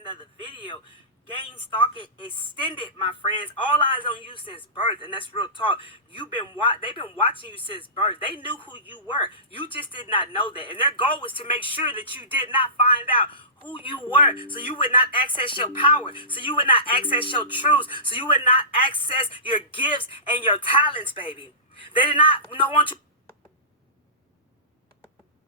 another video. Gangstalking extended, my friends. All eyes on you since birth, and that's real talk. They've been watching you since birth. They knew who you were. You just did not know that, and their goal was to make sure that you did not find out who you were, so you would not access your power, so you would not access your truths, so you would not access your gifts and your talents, baby. They did not want you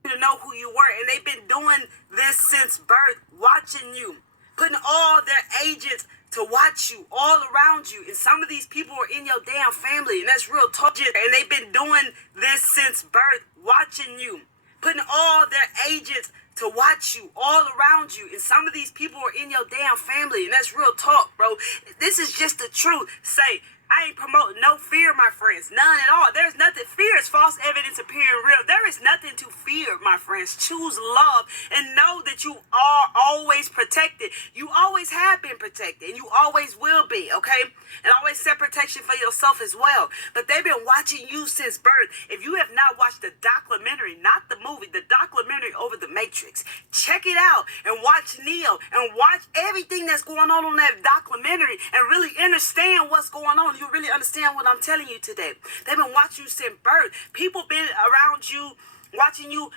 to know who you were, and they've been doing this since birth, watching you, putting all their agents to watch you all around you. And some of these people are in your damn family, and that's real talk. And they've been doing this since birth, watching you, putting all their agents to watch you all around you. And some of these people are in your damn family, and that's real talk, bro. This is just the truth. Say, I ain't promoting no fear, my friends. None at all. There's nothing. Fear is false evidence appearing real. There is nothing to fear, my friends. Choose love and know that you are always protected. You always have been protected, and you always will be, okay? And always set protection for yourself as well. But they've been watching you since birth. If you have not watched the documentary, not the movie, the documentary over the Matrix, check it out and watch Neo and watch everything that's going on that documentary and really understand what's going on. You really understand what I'm telling you today. They've been watching you since birth. People been around you, watching you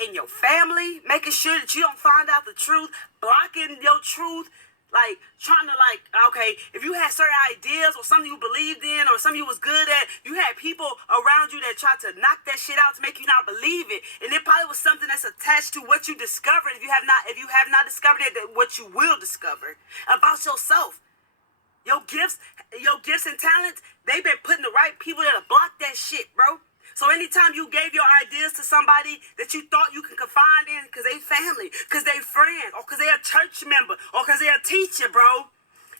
in your family, making sure that you don't find out the truth, blocking your truth, like trying to okay, if you had certain ideas or something you believed in or something you was good at, you had people around you that tried to knock that shit out to make you not believe it. And it probably was something that's attached to what you discovered. If you have not discovered it, what you will discover about yourself. Your gifts and talents, they've been putting the right people there to block that shit, bro. So anytime you gave your ideas to somebody that you thought you can confide in because they family, because they friends, or because they a church member, or because they a teacher, bro,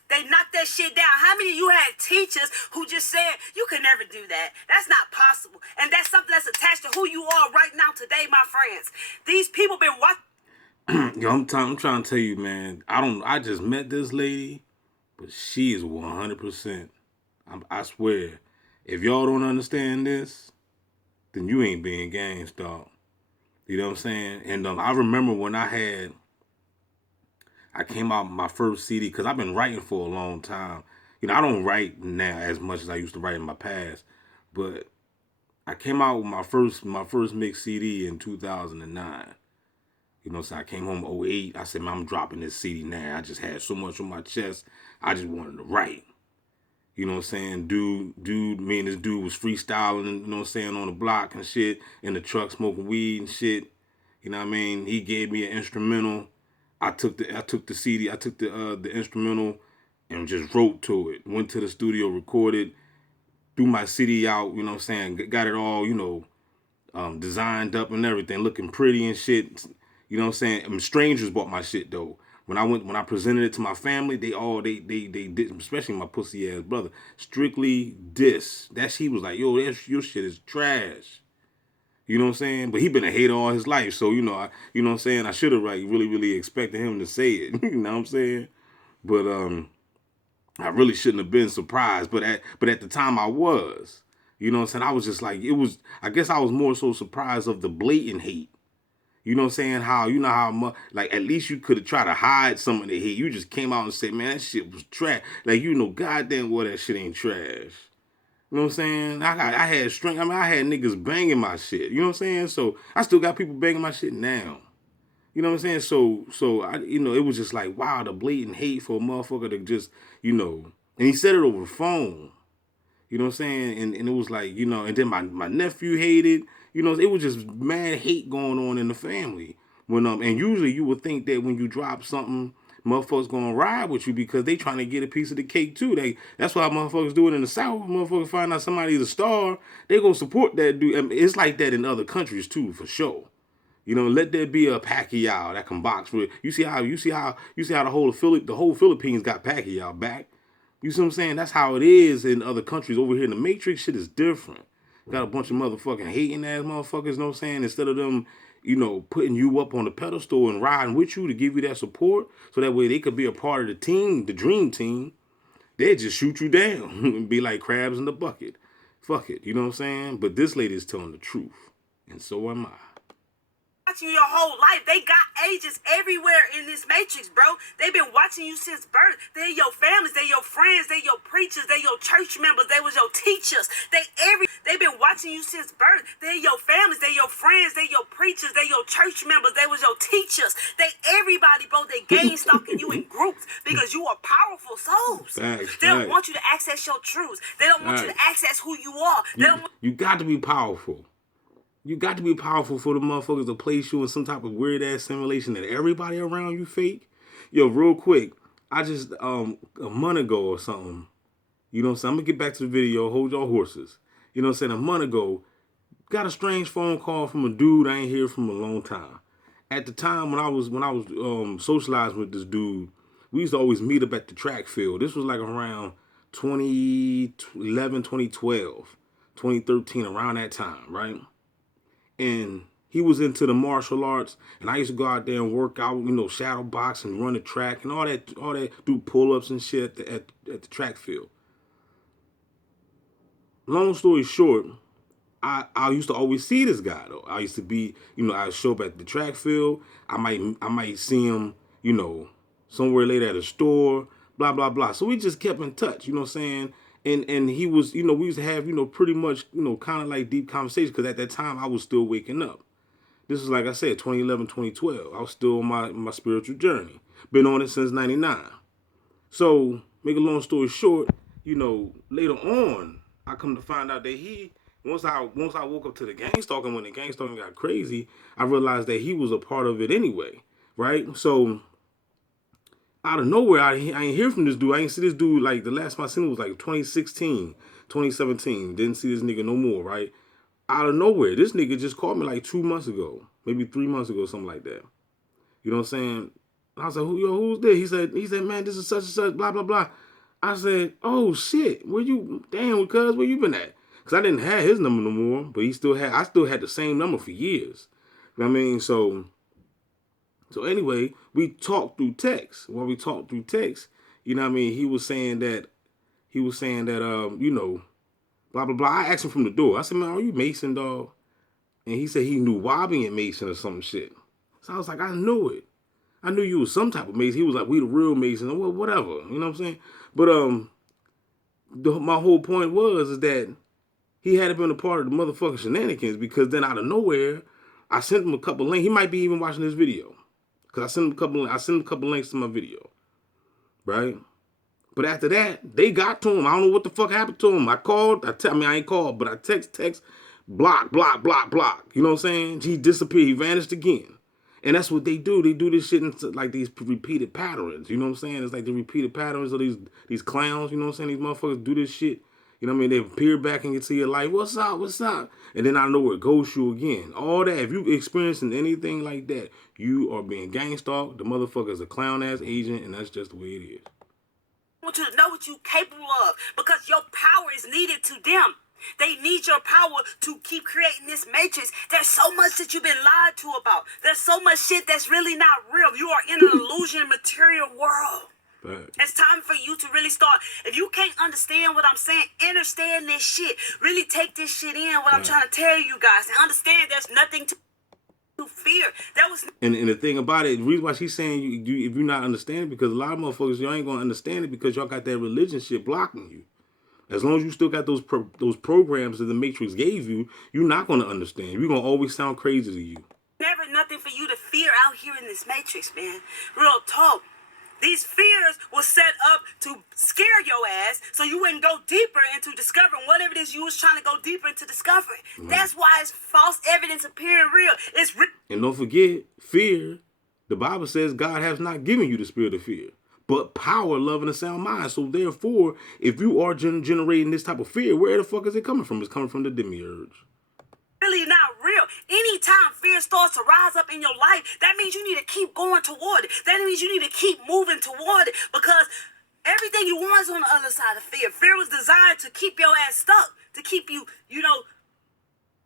they knocked that shit down. How many of you had teachers who just said, you can never do that? That's not possible. And that's something that's attached to who you are right now today, my friends. These people been watching. Yo, I'm trying to tell you, man, I just met this lady. But she is 100%. I swear, if y'all don't understand this, then you ain't being gangstalked. You know what I'm saying? And I remember when I came out with my first CD, because I've been writing for a long time. You know, I don't write now as much as I used to write in my past, but I came out with my first mix CD in 2009. You know, so I came home 2008. I said, man, I'm dropping this CD now. I just had so much on my chest. I just wanted to write. You know what I'm saying? Me and this dude was freestyling, you know what I'm saying, on the block and shit, in the truck smoking weed and shit. You know what I mean? He gave me an instrumental. I took the CD, I took the instrumental and just wrote to it. Went to the studio, recorded, threw my CD out, you know what I'm saying, got it all, you know, designed up and everything, looking pretty and shit. You know what I'm saying? I mean, strangers bought my shit though. When I presented it to my family, they did, especially my pussy ass brother, strictly diss. He was like, yo, your shit is trash. You know what I'm saying? But he been a hater all his life, so you know what I'm saying. I should have really expected him to say it. You know what I'm saying? But I really shouldn't have been surprised. But at the time I was. You know what I'm saying? I was just like, I guess I was more so surprised of the blatant hate. You know what I'm saying? How like, at least you could have tried to hide some of the hate. You just came out and said, man, that shit was trash. Like, you know, goddamn well that shit ain't trash. You know what I'm saying? I had strength. I mean, I had niggas banging my shit. You know what I'm saying? So I still got people banging my shit now. You know what I'm saying? So I, you know, it was just like, wow, the blatant hate for a motherfucker to just, you know, and he said it over the phone. You know what I'm saying? And it was like, you know, and then my nephew hated. You know, it was just mad hate going on in the family. And usually you would think that when you drop something, motherfuckers gonna ride with you because they trying to get a piece of the cake too. That's why motherfuckers do it in the South. Motherfuckers find out somebody's a star, they gonna support that dude. I mean, it's like that in other countries too, for sure. You know, let there be a Pacquiao that can box with. You see how the whole Philippines got Pacquiao back. You see what I'm saying? That's how it is in other countries. Over here in the Matrix, shit is different. Got a bunch of motherfucking hating ass motherfuckers, you know what I'm saying? Instead of them, you know, putting you up on the pedestal and riding with you to give you that support, so that way they could be a part of the team, the dream team, they just shoot you down and be like crabs in the bucket. Fuck it, you know what I'm saying? But this lady is telling the truth, and so am I. watching you your whole life. They got agents everywhere in this matrix, bro. They've been watching you since birth. They're your families, they're your friends, they're your preachers, they're your church members, they was your teachers. They've been watching you since birth. They're your families, they're your friends, they're your preachers, they're your church members, they was your teachers. They everybody, bro. They gang stalking you in groups because you are powerful souls. They don't want you to access your truths. They don't want you to access who you are. You got to be powerful. You got to be powerful for the motherfuckers to place you in some type of weird ass simulation that everybody around you fake. Yo, real quick, I just a month ago or something, you know what I'm saying? I'm gonna get back to the video, hold your horses. You know what I'm saying? A month ago, got a strange phone call from a dude I ain't heard from a long time. At the time when I was socializing with this dude, we used to always meet up at the track field. This was like around 2011, 2012, 2013, around that time, right? And he was into the martial arts, and I used to go out there and work out, you know, shadow box and run the track and all that, do pull-ups and shit at the track field. Long story short, I used to always see this guy though. I used to be, you know, I'd show up at the track field. I might see him, you know, somewhere later at a store, blah blah blah. So we just kept in touch, you know what I'm saying? And he was, you know, we used to have, you know, pretty much, you know, kind of like deep conversations because at that time I was still waking up. This is, like I said, 2011, 2012. I was still on my spiritual journey. Been on it since 99. So, make a long story short, you know, later on, I come to find out that once I woke up to the Gangstalking, when the Gangstalking got crazy, I realized that he was a part of it anyway, right? So, out of nowhere, I ain't hear from this dude. I ain't see this dude, like, the last time I seen him was like 2016, 2017. Didn't see this nigga no more, right? Out of nowhere, this nigga just called me like 2 months ago, maybe 3 months ago, something like that. You know what I'm saying? I was like, who's this? He said, man, this is such and such, blah, blah, blah. I said, oh shit, where you been at? Because I didn't have his number no more, but I still had the same number for years. You know what I mean? So anyway, we talked through text. While we talked through text, you know what I mean? He was saying that, you know, blah, blah, blah. I asked him from the door. I said, man, are you Mason, dog? And he said he knew Wabi and Mason or some shit. So I was like, I knew it. I knew you was some type of Mason. He was like, we the real Mason. Well, whatever. You know what I'm saying? But my whole point is that he had been a part of the motherfucking shenanigans because then out of nowhere, I sent him a couple links. He might be even watching this video. Because I sent him a couple links to my video. Right? But after that, they got to him. I don't know what the fuck happened to him. I called. I ain't called, but I text, block. You know what I'm saying? He disappeared. He vanished again. And that's what they do. They do this shit into like these repeated patterns. You know what I'm saying? It's like the repeated patterns of these clowns. You know what I'm saying? These motherfuckers do this shit. You know what I mean? They appear back into your life. What's up? And then I know where it goes you again. All that. If you experiencing anything like that, you are being gang stalked. The motherfucker's a clown ass agent, and that's just the way it is. I want you to know what you're capable of because your power is needed to them. They need your power to keep creating this matrix. There's so much that you've been lied to about. There's so much shit that's really not real. You are in an illusion material world. Right. It's time for you to really start. If you can't understand what I'm saying, understand this shit. Really take this shit in, what I'm trying to tell you guys. And understand there's nothing to fear. And the thing about it, the reason why she's saying you if you're not understanding, because a lot of motherfuckers, y'all ain't gonna understand it because y'all got that religion shit blocking you. As long as you still got those programs that the Matrix gave you, you're not gonna understand. You're gonna always sound crazy to you. Never nothing for you to fear out here in this Matrix, man. Real talk. These fears were set up to scare your ass so you wouldn't go deeper into discovering whatever it is you was trying to go deeper into discovering. Right. That's why it's false evidence appearing real. It's real. And don't forget, fear, the Bible says God has not given you the spirit of fear, but power, love, and a sound mind. So therefore, if you are generating this type of fear, where the fuck is it coming from? It's coming from the demiurge. Really not real. Anytime fear starts to rise up in your life, that means you need to keep going toward it. That means you need to keep moving toward it because everything you want is on the other side of fear. Fear was designed to keep your ass stuck, to keep you,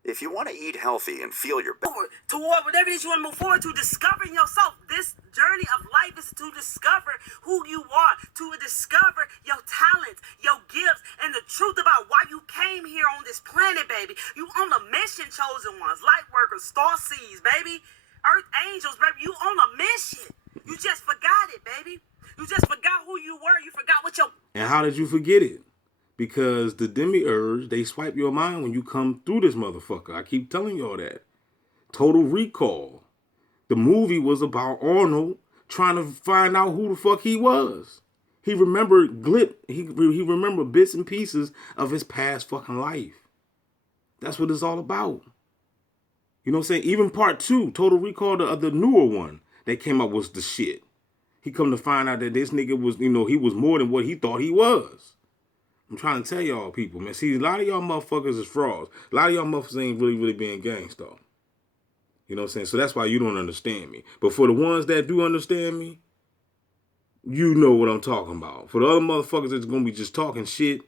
If you want to eat healthy and feel your best toward whatever it is you want to move forward to, discovering yourself. This journey of life is to discover who you are, to discover your talents, your gifts, and the truth about why you came here on this planet, baby. You on a mission, chosen ones, light workers, star seeds, baby. Earth angels, baby. You on a mission. You just forgot it, baby. You just forgot who you were. You forgot what your... And how did you forget it? Because the demiurge, they swipe your mind when you come through this motherfucker. I keep telling y'all that. Total Recall. The movie was about Arnold trying to find out who the fuck he was. He remembered he remembered bits and pieces of his past fucking life. That's what it's all about. You know what I'm saying? Even part 2, Total Recall, the newer one that came up was the shit. He come to find out that this nigga was, he was more than what he thought he was. I'm trying to tell y'all people, man. See, a lot of y'all motherfuckers is frauds. A lot of y'all motherfuckers ain't really being gangsta. You know what I'm saying? So that's why you don't understand me. But for the ones that do understand me, you know what I'm talking about. For the other motherfuckers that's gonna be just talking shit,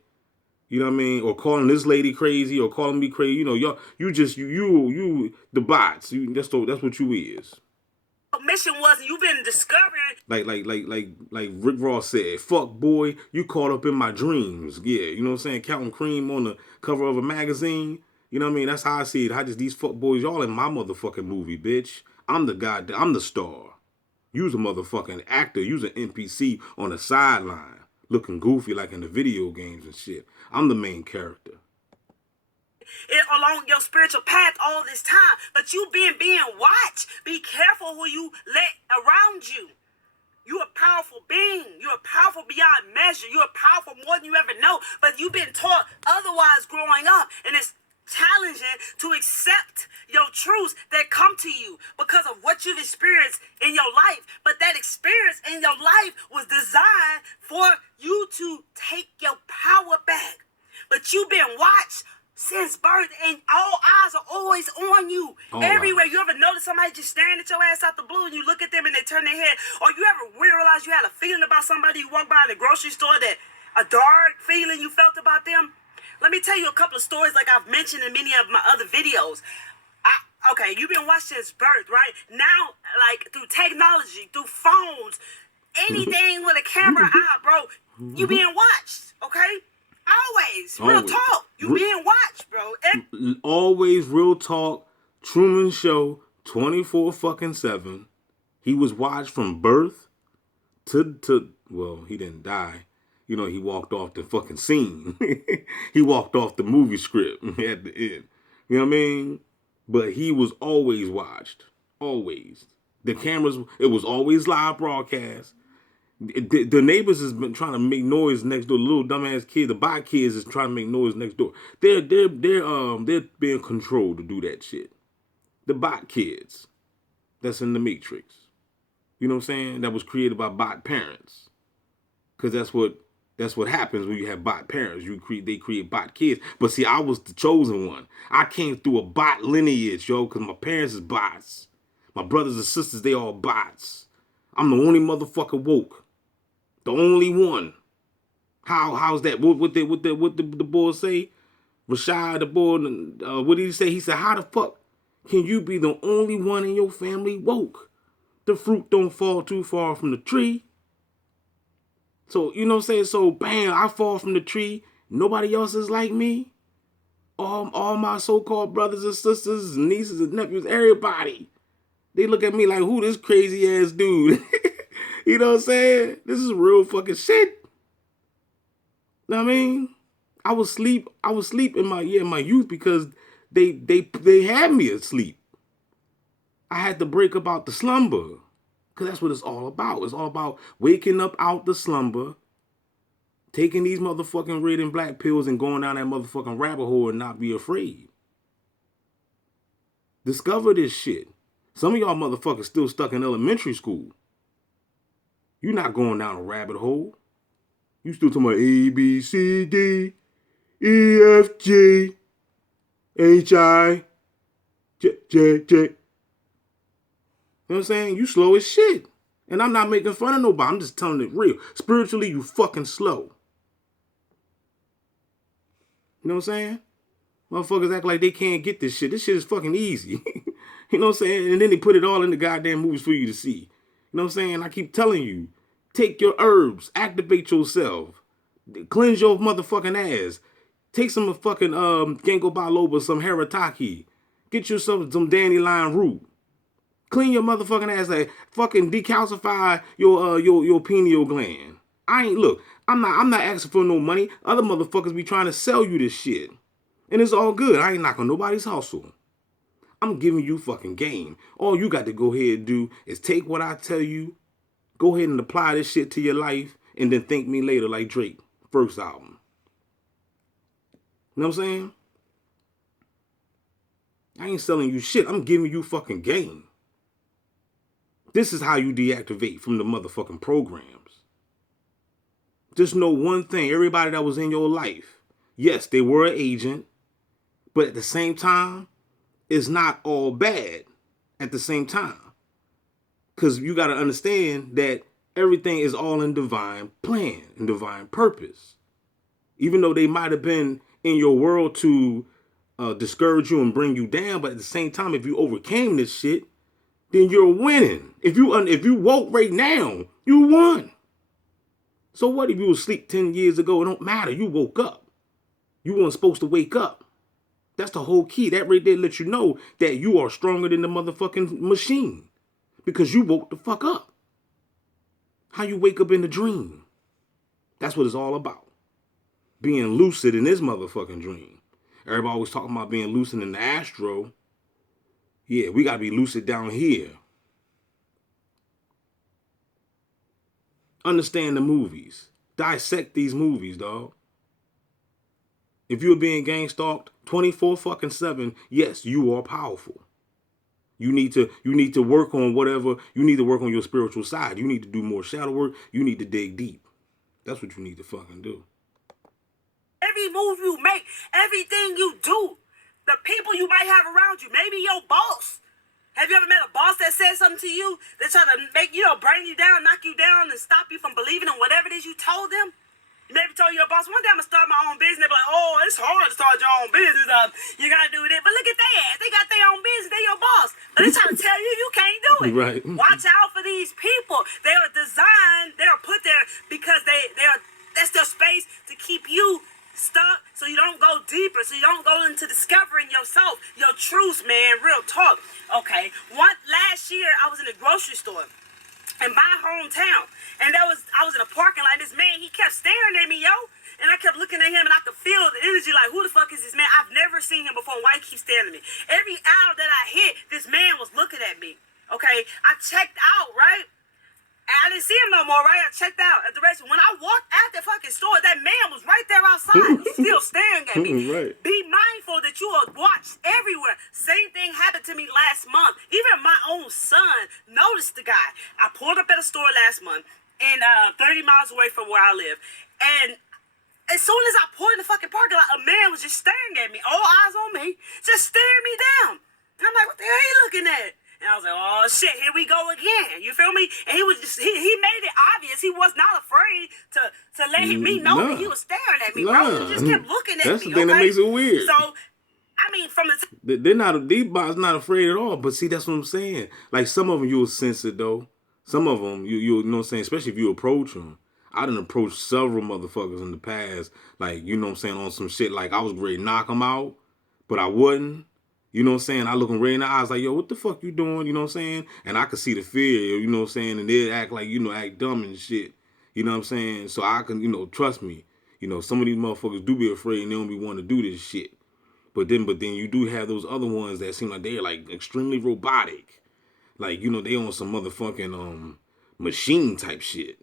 you know what I mean, or calling this lady crazy or calling me crazy, y'all, you the bots. That's what you is. mission was, and you've been discovering. Like Rick Ross said, fuck boy, you caught up in my dreams. Yeah, you know what I'm saying? Counting cream on the cover of a magazine. You know what I mean? That's how I see it. These fuck boys, y'all in my motherfucking movie, bitch. I'm the star. You's a motherfucking actor. You's an NPC on the sideline, looking goofy like in the video games and shit. I'm the main character. Along your spiritual path all this time, but you being watched. Be careful who you let around you. You're a powerful being. You're powerful beyond measure. You're powerful more than you ever know, but you've been taught otherwise growing up, and it's challenging to accept your truths that come to you because of what you've experienced in your life. But that experience in your life was designed for you to take your power back. But you've been watched since birth, and all eyes are always on you. Everywhere. You ever notice somebody just staring at your ass out the blue, and you look at them and they turn their head? Or you ever realize you had a feeling about somebody you walked by in the grocery store, that a dark feeling you felt about them? Let me tell you a couple of stories like I've mentioned in many of my other videos. Okay, you've been watched since birth, right? Now, like, through technology, through phones, anything with a camera out, bro, you being watched, okay? Always. Real talk. You being watched, bro. Always real talk. Truman Show, 24/7. He was watched from birth to well, he didn't die. He walked off the fucking scene. He walked off the movie script at the end. You know what I mean? But he was always watched. Always. The cameras, it was always live broadcast. The neighbors has been trying to make noise next door. The little dumbass kids, the bot kids is trying to make noise next door. They're being controlled to do that shit. The bot kids that's in the Matrix. You know what I'm saying? That was created by bot parents. Cause that's what happens when you have bot parents. They create bot kids. But see, I was the chosen one. I came through a bot lineage, yo, cause my parents is bots. My brothers and sisters, they all bots. I'm the only motherfucker woke. The only one. How's that? What the boy say? Rashad, the boy, what did he say? He said, how the fuck can you be the only one in your family woke? The fruit don't fall too far from the tree. So, you know what I'm saying? So, bam, I fall from the tree. Nobody else is like me. All my so-called brothers and sisters, nieces and nephews, everybody. They look at me like, who this crazy ass dude? You know what I'm saying? This is real fucking shit. Know what I mean? I was asleep in my youth because they had me asleep. I had to break up out the slumber. Because that's what it's all about. It's all about waking up out the slumber, taking these motherfucking red and black pills and going down that motherfucking rabbit hole and not be afraid. Discover this shit. Some of y'all motherfuckers still stuck in elementary school. You're not going down a rabbit hole. You still talking about A, B, C, D, E, F, G, H, I, J, J, J. You know what I'm saying? You slow as shit. And I'm not making fun of nobody. I'm just telling it real. Spiritually, you fucking slow. You know what I'm saying? Motherfuckers act like they can't get this shit. This shit is fucking easy. You know what I'm saying? And then they put it all in the goddamn movies for you to see. You know what I'm saying? I keep telling you, take your herbs, activate yourself, cleanse your motherfucking ass, take some fucking ginkgo biloba, some haritaki, get yourself some dandelion root, Clean your motherfucking ass. Like fucking decalcify your pineal gland. I'm not asking for no money. Other motherfuckers be trying to sell you this shit. And it's all good. I ain't knocking nobody's hustle. I'm giving you fucking game. All you got to go ahead and do is take what I tell you, go ahead and apply this shit to your life, and then thank me later like Drake. First album. You know what I'm saying? I ain't selling you shit. I'm giving you fucking game. This is how you deactivate from the motherfucking programs. Just know one thing. Everybody that was in your life, yes, they were an agent, but at the same time, it's not all bad at the same time. Because you got to understand that everything is all in divine plan and divine purpose. Even though they might have been in your world to discourage you and bring you down, but at the same time, if you overcame this shit, then you're winning. If you woke right now, you won. So what if you were asleep 10 years ago? It don't matter. You woke up. You weren't supposed to wake up. That's the whole key. That right there lets you know that you are stronger than the motherfucking machine. Because you woke the fuck up. How you wake up in the dream. That's what it's all about. Being lucid in this motherfucking dream. Everybody always talking about being lucid in the astro. Yeah, we got to be lucid down here. Understand the movies. Dissect these movies, dog. If you're being gang stalked 24/7, yes, you are powerful. You need to work on whatever. You need to work on your spiritual side. You need to do more shadow work. You need to dig deep. That's what you need to fucking do. Every move you make, everything you do, the people you might have around you, maybe your boss. Have you ever met a boss that said something to you? They try to make, bring you down, knock you down, and stop you from believing in whatever it is you told them? You maybe told your boss, one day I'm going to start my own business. They're like, oh, it's hard to start your own business. You got to do that. But look at their ass. They got their own business. They your boss. But they trying to tell you you can't do it. Right. Watch out for these people. They are designed, they are put there because that's their space to keep you stuck so you don't go deeper, so you don't go into discovering yourself, your truth, man. Real talk. Okay. Last year, I was in a grocery store in my hometown, and I was in a parking lot. This man, he kept staring at me, yo, and I kept looking at him, and I could feel the energy, like, who the fuck is this man? I've never seen him before. Why he keeps staring at me? Every aisle that I hit, this man was looking at me. Okay, I checked out, right? And I didn't see him no more, right? I checked out at the restaurant. When I walked out the fucking store, that man was right there outside, still staring at me. Right. Be mindful that you are watched everywhere. Same thing happened to me last month. Even my own son noticed the guy. I pulled up at a store last month, and 30 miles away from where I live. And as soon as I pulled in the fucking parking lot, a man was just staring at me, all eyes on me, just staring me down. And I'm like, what the hell are you looking at? And I was like, oh shit, here we go again. You feel me? And he was just, he made it obvious. He was not afraid to let me know that he was staring at me, bro. He just kept looking at me. That's the thing that makes it weird. So, I mean, from the these bots not afraid at all. But see, that's what I'm saying. Like some of them you'll sense it though. Some of them you know what I'm saying. Especially if you approach them. I done approached several motherfuckers in the past. Like you know what I'm saying, on some shit. Like I was ready to knock them out, but I wouldn't. You know what I'm saying? I look them right in the eyes like, yo, what the fuck you doing? You know what I'm saying? And I could see the fear, you know what I'm saying? And they act like, act dumb and shit. You know what I'm saying? So I can, trust me. Some of these motherfuckers do be afraid and they don't be wanting to do this shit. But then you do have those other ones that seem like they're like extremely robotic. Like, they on some motherfucking machine type shit.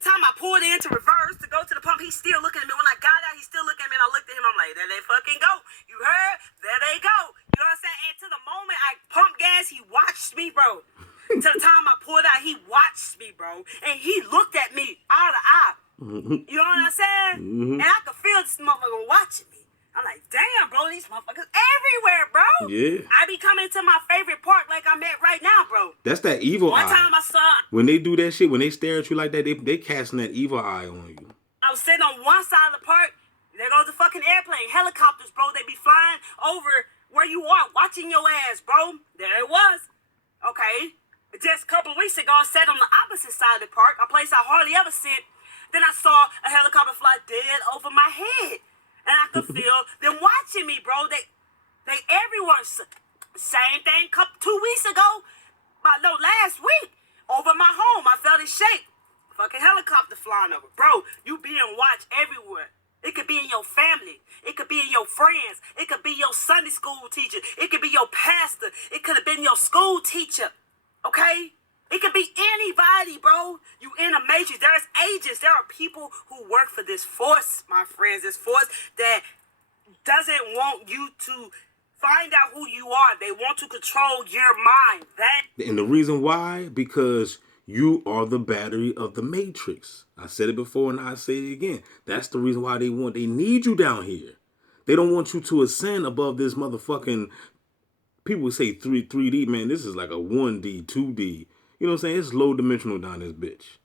Time I pulled in to reverse to go to the pump, he's still looking at me. When I got out, he's still looking at me, and I looked at him. I'm like, there they fucking go. You heard? There they go. You know what I'm saying? And to the moment I pumped gas, he watched me, bro. To the time I pulled out, he watched me, bro. And he looked at me eye to eye. You know what I'm saying? And I could feel this motherfucker watching me. I'm like, damn, bro, these motherfuckers everywhere, bro. Yeah. I be coming to my favorite park like I'm at right now, bro. That's that evil eye. One time I saw... When they do that shit, when they stare at you like that, they casting that evil eye on you. I was sitting on one side of the park. There goes the fucking airplane. Helicopters, bro. They be flying over where you are, watching your ass, bro. There it was. Okay. Just a couple of weeks ago, I sat on the opposite side of the park, a place I hardly ever sit. Then I saw a helicopter fly dead over my head. And I could feel them watching me, bro. They everywhere. Same thing 2 weeks ago. Last week. Over my home, I felt it shake. Fucking helicopter flying over. Bro, you being watched everywhere. It could be in your family. It could be in your friends. It could be your Sunday school teacher. It could be your pastor. It could have been your school teacher. Okay? It could be anybody, bro. You in a matrix. There's agents. There are people who work for this force, my friends. This force that doesn't want you to find out who you are. They want to control your mind. And the reason why, because you are the battery of the matrix. I said it before and I say it again. That's the reason why they need you down here. They don't want you to ascend above this motherfucking, people say 3D, man, this is like a 1D, 2D. You know what I'm saying? It's low dimensional down this bitch.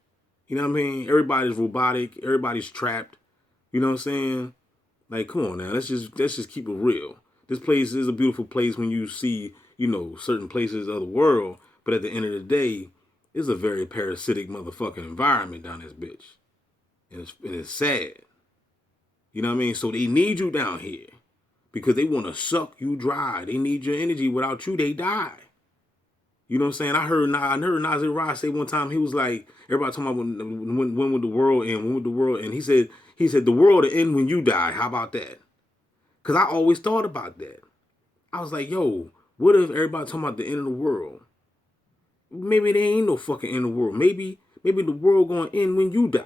You know what I mean? Everybody's robotic. Everybody's trapped. You know what I'm saying? Like, come on now. Let's just keep it real. This place is a beautiful place when you see, you know, certain places of the world. But at the end of the day, it's a very parasitic motherfucking environment down this bitch. And it's sad. You know what I mean? So they need you down here because they want to suck you dry. They need your energy. Without you, they die. You know what I'm saying? I heard Nasir Rod say one time, he was like, everybody talking about when would the world end? When would the world end? He said the world will end when you die. How about that? Because I always thought about that. I was like, yo, what if everybody talking about the end of the world? Maybe there ain't no fucking end of the world. Maybe the world gonna end when you die.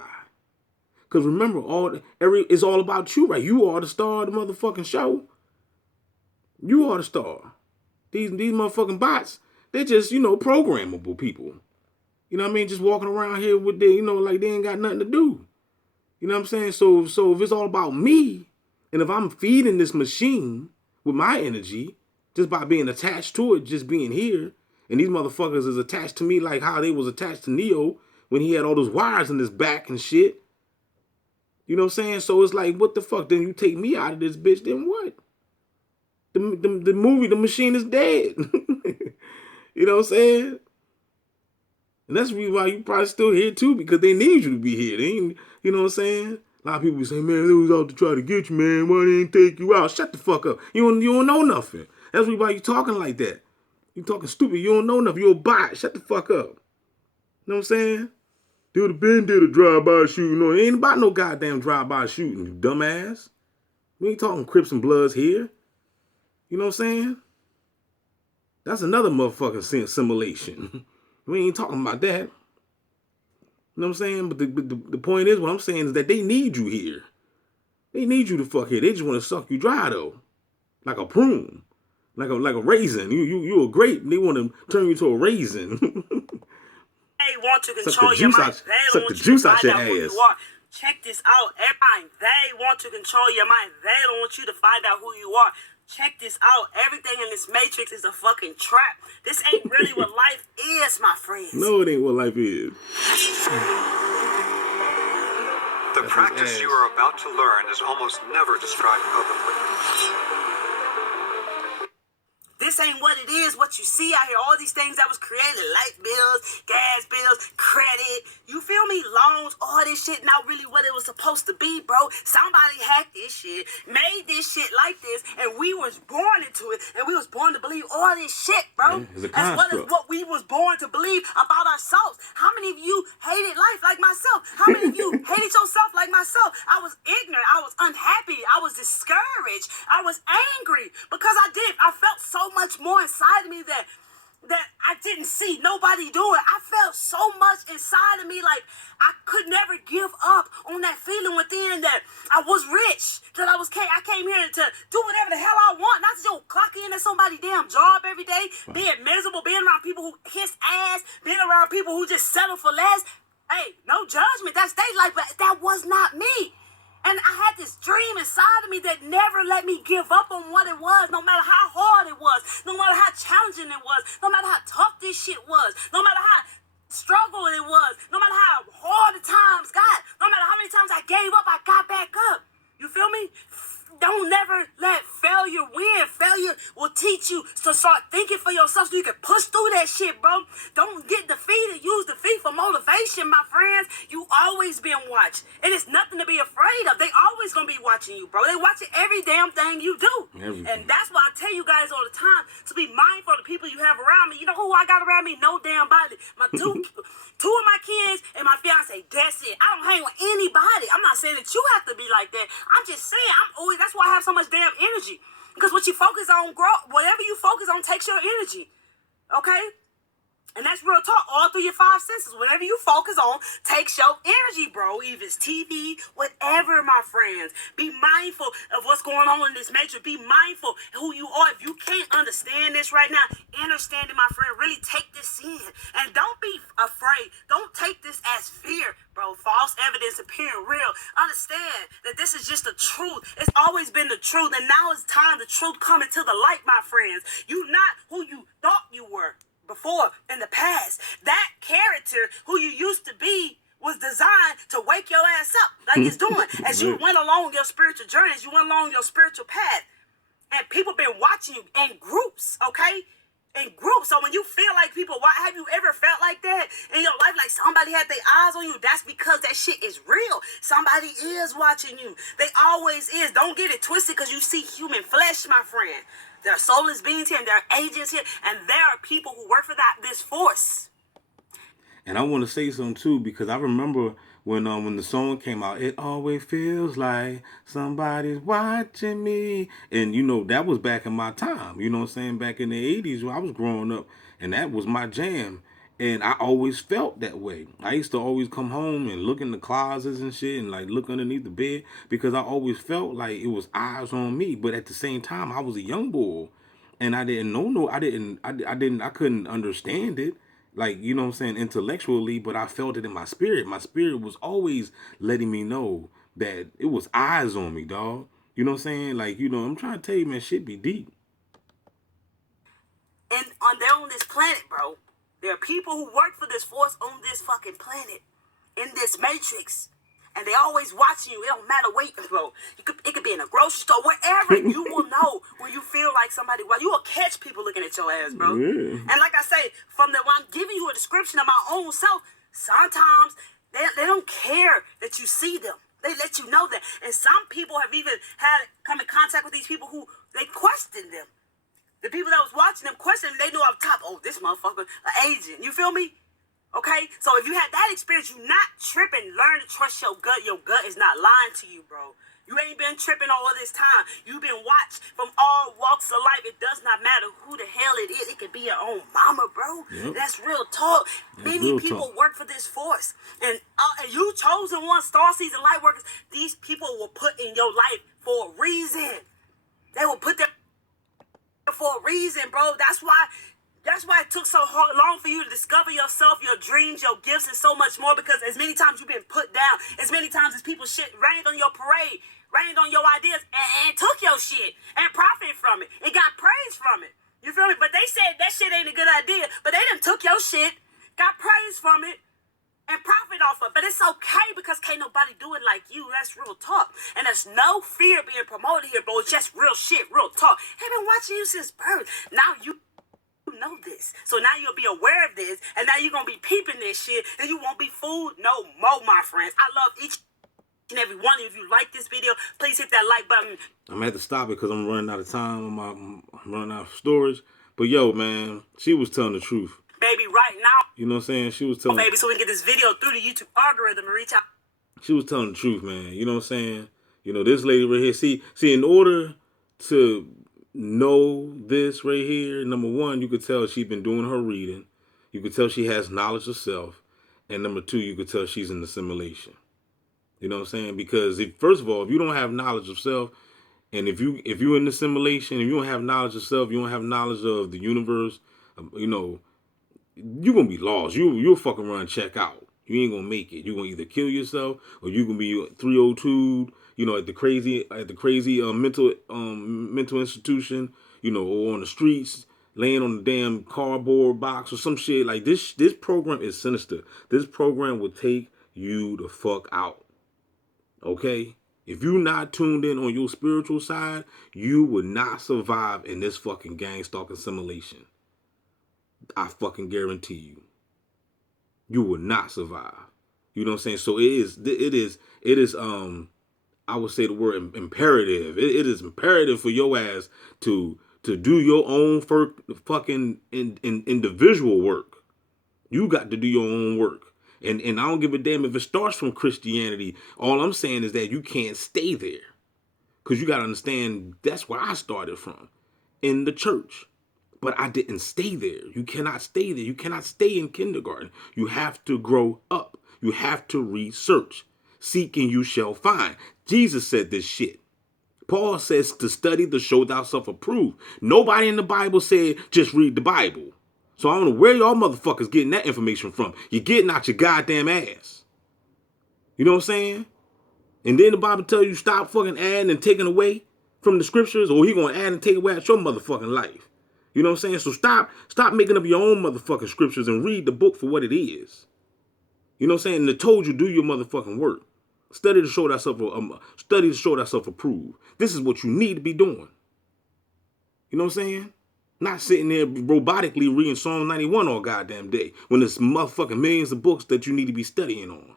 Because remember, it's all about you, right? You are the star of the motherfucking show. You are the star. These motherfucking bots, they're just, you know, programmable people. You know what I mean? Just walking around here with their, you know, like they ain't got nothing to do. You know what I'm saying? So if it's all about me, and if I'm feeding this machine with my energy, just by being attached to it, just being here, and these motherfuckers is attached to me like how they was attached to Neo when he had all those wires in his back and shit. You know what I'm saying? So it's like, what the fuck? Then you take me out of this bitch, then what? The movie, the machine is dead. You know what I'm saying? And that's the reason why you probably still here too, because they need you to be here. They ain't, you know what I'm saying? A lot of people say, man, they was out to try to get you, man. Why they ain't take you out? Shut the fuck up. You don't know nothing. That's why you talking like that. You talking stupid. You don't know nothing. You're a bot. Shut the fuck up. You know what I'm saying? They would have been did a drive-by shooting. No, it ain't about no goddamn drive-by shooting, you dumbass. We ain't talking Crips and Bloods here. You know what I'm saying? That's another motherfucking simulation. We ain't talking about that. You know what I'm saying? But the point is, what I'm saying is that they need you here. They need you to fuck here. They just want to suck you dry though, like a prune, like a raisin. You a grape. They want to turn you to a raisin. They want to control your mind. They don't want you to find out who you are. Check this out. They want to control your mind. They don't want you to find out who you are. Check this out. Everything in this matrix is a fucking trap. This ain't really what life is, my friends. No, it ain't what life is. The practice you are about to learn is almost never described publicly. This ain't what it is, what you see out here. All these things that was created, light bills, gas bills, credit, you feel me? Loans, all this shit, not really what it was supposed to be, bro. Somebody hacked this shit, made this shit like this, and we was born into it, and we was born to believe all this shit, bro. As well as what we was born to believe about ourselves. How many of you hated life like myself? How many of you hated yourself like myself? I was ignorant. I was unhappy. I was discouraged. I was angry because I felt so much more inside of me that I didn't see nobody do it. I felt so much inside of me like I could never give up on that feeling within that I was rich, that I came here to do whatever the hell I want, not to go clock in at somebody's damn job every day, being miserable, being around people who kiss ass, being around people who just settle for less. Hey, no judgment, that's their life, but that was not me. And I had this dream inside of me that never let me give up on what it was, no matter how hard it was, no matter how challenging it was, no matter how tough this shit was, no matter how struggle it was, no matter how hard the times got, no matter how many times I gave up, I got back up. You feel me? Don't never let failure win. Failure will teach you to start thinking for yourself so you can push through that shit, bro. Don't get defeated. Use defeat for motivation, my friend. always being watched. And it's nothing to be afraid of. They always gonna be watching you, bro. They watching every damn thing you do. Everything. And that's why I tell you guys all the time to be mindful of the people you have around me. You know who I got around me? No damn body. My two of my kids and my fiance. That's it. I don't hang with anybody. I'm not saying that you have to be like that. I'm just saying that's why I have so much damn energy. Because what you focus on, whatever you focus on takes your energy. Okay? And that's real talk, all through your 5 senses. Whatever you focus on takes your energy, bro. If it's TV, whatever, my friends. Be mindful of what's going on in this matrix. Be mindful of who you are. If you can't understand this right now, understand it, my friend. Really take this in. And don't be afraid. Don't take this as fear, bro. False evidence appearing real. Understand that this is just the truth. It's always been the truth. And now it's time the truth coming to the light, my friends. You're not who you thought you were before in the past. That character who you used to be was designed to wake your ass up like it's doing as you went along your spiritual journey, as you went along your spiritual path. And people been watching you in groups, okay? In groups. So when you feel like people, have you ever felt like that in your life? Like somebody had their eyes on you? That's because that shit is real. Somebody is watching you. They always is. Don't get it twisted because you see human flesh, my friend. There are soulless beings here, and there are agents here, and there are people who work for this force. And I want to say something too, because I remember when the song came out, it always feels like somebody's watching me. And that was back in my time, you know what I'm saying, back in the 80s when I was growing up, and that was my jam. And I always felt that way. I used to always come home and look in the closets and shit and like look underneath the bed because I always felt like it was eyes on me. But at the same time, I was a young boy and I didn't know, I couldn't understand it. Like, you know what I'm saying, intellectually, but I felt it in my spirit. My spirit was always letting me know that it was eyes on me, dog. You know what I'm saying? Like, I'm trying to tell you, man, shit be deep. And they're on this planet, bro. There are people who work for this force on this fucking planet, in this matrix. And they always watching you. It don't matter where you go. It could be in a grocery store, wherever. You will know when you feel like somebody. Well, you will catch people looking at your ass, bro. Yeah. And like I say, when I'm giving you a description of my own self, sometimes they don't care that you see them. They let you know that. And some people have even come in contact with these people who they question them. The people that was watching them question them, they knew up top, oh, this motherfucker, an agent. You feel me? Okay? So if you had that experience, you not tripping. Learn to trust your gut. Your gut is not lying to you, bro. You ain't been tripping all this time. You've been watched from all walks of life. It does not matter who the hell it is. It could be your own mama, bro. Yep. That's real talk. Many people work for this force. And you chosen one, star season light workers, these people were put in your life for a reason. They were put there for a reason, bro. That's why it took so long for you to discover yourself, your dreams, your gifts, and so much more. Because as many times you've been put down, as many times as people shit rained on your parade, rained on your ideas, and took your shit and profited from it and got praise from it. You feel me? But they said that shit ain't a good idea. But they done took your shit, got praise from it, and profit off of it. But it's okay because can't nobody do it like you. That's real talk. And there's no fear being promoted here, bro. It's just real shit, real talk. I've been watching you since birth. Now you know this. So now you'll be aware of this. And now you're going to be peeping this shit. And you won't be fooled no more, my friends. I love each and every one of you. If you like this video, please hit that like button. I'm going to have to stop it because I'm running out of time. I'm running out of storage. But yo, man, she was telling the truth. Baby, right now. You know what I'm saying? She was telling. Baby, so we can get this video through the YouTube algorithm and reach out. She was telling the truth, man. You know what I'm saying? This lady right here. See, in order to know this right here, number one, you could tell she's been doing her reading. You could tell she has knowledge of self. And number two, you could tell she's in assimilation. You know what I'm saying? Because first of all, if you don't have knowledge of self, and if you're in assimilation, if you don't have knowledge of self, you don't have knowledge of the universe, you're going to be lost. You'll fucking run check out. You ain't going to make it. You're going to either kill yourself or you're going to be 302, at the crazy mental institution, or on the streets, laying on the damn cardboard box or some shit. Like this program is sinister. This program will take you the fuck out. Okay? If you're not tuned in on your spiritual side, you will not survive in this fucking gangstalking simulation. I fucking guarantee you. You will not survive. You know what I'm saying? So it is I would say the word imperative. It is imperative for your ass to do your own fucking individual work. You got to do your own work. And I don't give a damn if it starts from Christianity. All I'm saying is that you can't stay there. Because you got to understand that's where I started from, in the church. But I didn't stay there. You cannot stay there. You cannot stay in kindergarten. You have to grow up. You have to research. Seek and you shall find. Jesus said this shit. Paul says to study to show thyself approved. Nobody in the Bible said just read the Bible. So I don't know where y'all motherfuckers getting that information from. You're getting out your goddamn ass. You know what I'm saying? And then the Bible tells you stop fucking adding and taking away from the scriptures, or he gonna add and take away at your motherfucking life. You know what I'm saying? So stop making up your own motherfucking scriptures and read the book for what it is. You know what I'm saying? And I told you do your motherfucking work. Study to show thyself approved. This is what you need to be doing. You know what I'm saying? Not sitting there robotically reading Psalm 91 all goddamn day when there's motherfucking millions of books that you need to be studying on.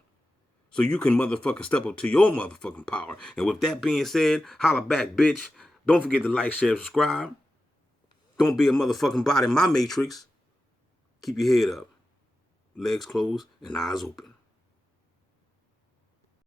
So you can motherfucking step up to your motherfucking power. And with that being said, holla back, bitch. Don't forget to like, share, subscribe. Don't be a motherfucking bot in my matrix. Keep your head up, legs closed, and eyes open.